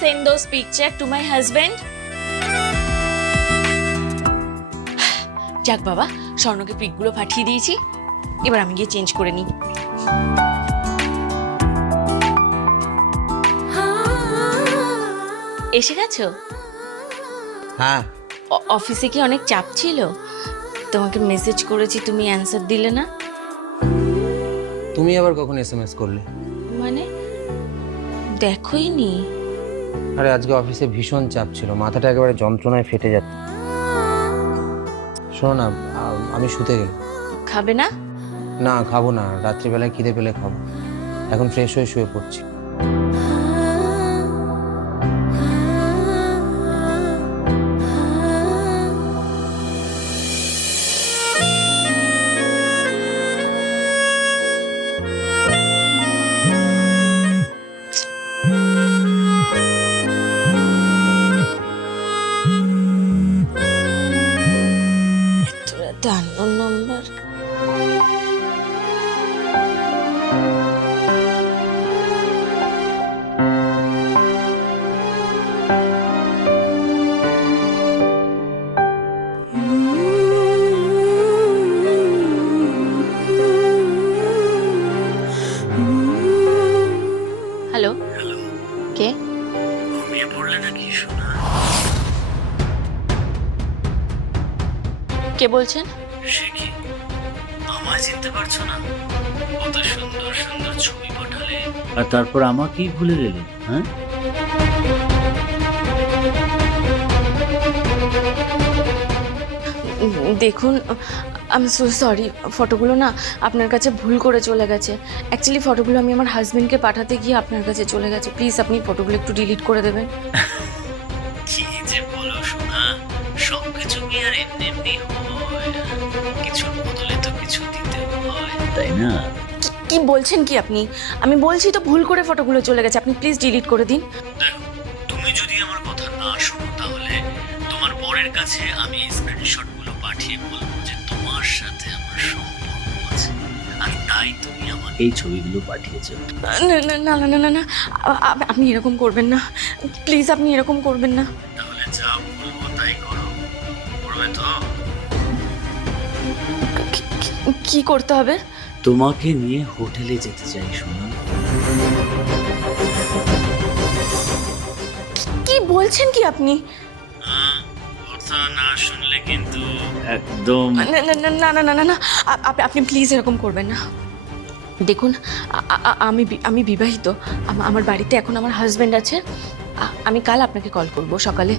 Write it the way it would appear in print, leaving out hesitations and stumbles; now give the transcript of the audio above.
send those picture to my husband? যাক বাবা, স্বর্ণকে পিকগুলো পাঠিয়ে দিয়েছি, এবার আমি গিয়ে চেঞ্জ করে নিই। এসে গেছো? হ্যাঁ। অফিসে কি অনেক চাপ ছিল? তোমাকে মেসেজ করেছি, তুমি অ্যানসার দিলে না। তুমি আবার কখন এসএমএস করলে? মানে দেখোই নি? আরে আজকে অফিসে ভীষণ চাপ ছিল, মাথাটা একেবারে যন্ত্রণায় ফেটে যাচ্ছে। শোনো না, আমি শুতে গেলাম। খাবে না? না, খাবো না, রাত্রিবেলায় খিদে পেলে খাবো। এখন ফ্রেশ হয়ে শুয়ে পড়ছি। Number hello. হ্যালো, কে? ঘুমিয়ে পড়লে নাকি সোনা? কে বলছেন? সে কি আমায় চিনতে পারছো না? কত সুন্দর সুন্দর ছবি পাঠালে, আর তারপর আমাকেই ভুলে গেলে, হ্যাঁ? দেখুন, আমি সো সরি, ফটোগুলো না আপনার কাছে ভুল করে চলে গেছে। অ্যাকচুয়ালি ফটোগুলো আমি আমার হাজবেন্ডকে পাঠাতে গিয়ে আপনার কাছে চলে গেছে। প্লিজ আপনি ফটোগুলো একটু ডিলিট করে দেবেন। কি যে বলো সোনা, সবকিছু কি আর এমনি এমনি হয়? কিছুর বদলে তো কিছু দিতে হয়, তাই না? কি বলছেন কি আপনি? আমি বলছি তো ভুল করে ফটোগুলো চলে গেছে, আপনি প্লিজ ডিলিট করে দিন। দেখো, তুমি যদি আমার কথা না শোনো তাহলে তোমার বরের কাছে আমি স্ক্রিনশটগুলো পাঠিয়ে বলবো যে তোমার সাথে আমার সম্পর্ক আছে, আর তাই তুমি আমাকে এই ছবিগুলো পাঠিয়েছো। না না না না না না না, আপনি এরকম করবেন না, প্লিজ আপনি এরকম করবেন না। তাহলে যা বলবো তাই করো, করবে তো? কি করতে হবে? তোমাকে নিয়ে হোটেলে যেতে চাই সোনা। কি বলছেন কি আপনি? কথা না শুনলে কিন্তু একদম। না না না না না না না না, আপনি প্লিজ এরকম করবেন না। দেখুন, আমি বিবাহিত, আমার বাড়িতে এখন আমার হাজবেন্ড আছে। আমি কাল আপনাকে কল করব সকালে।